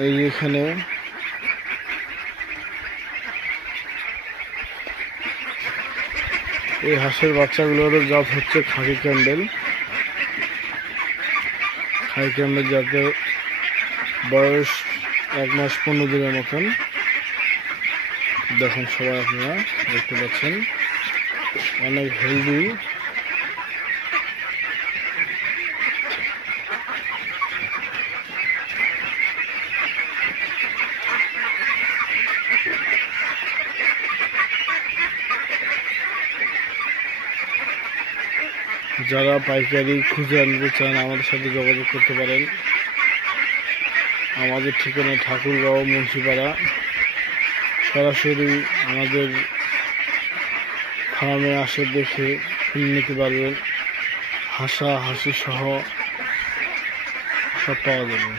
এই এখানে এই হাঁসের বাচ্চাগুলোর জাত হচ্ছে খাকি ক্যাম্বেল। খাকি ক্যাম্বেল জাতের বয়স 1 মাস 15 দিনের মতন। দেখুন সবাই আপনারা দেখতে পাচ্ছেন, অনেক হেলদি। যারা পাইকারি খুঁজে আনতে চান আমাদের সাথে যোগাযোগ করতে পারেন। আমাদের ঠিকানা ঠাকুরগাঁও মুন্সিপাড়া। সরাসরি আমাদের ফার্মে আসে দেখে কিনে নিতে পারবেন। হাঁসা হাসি সহ সব পাওয়া যাবে।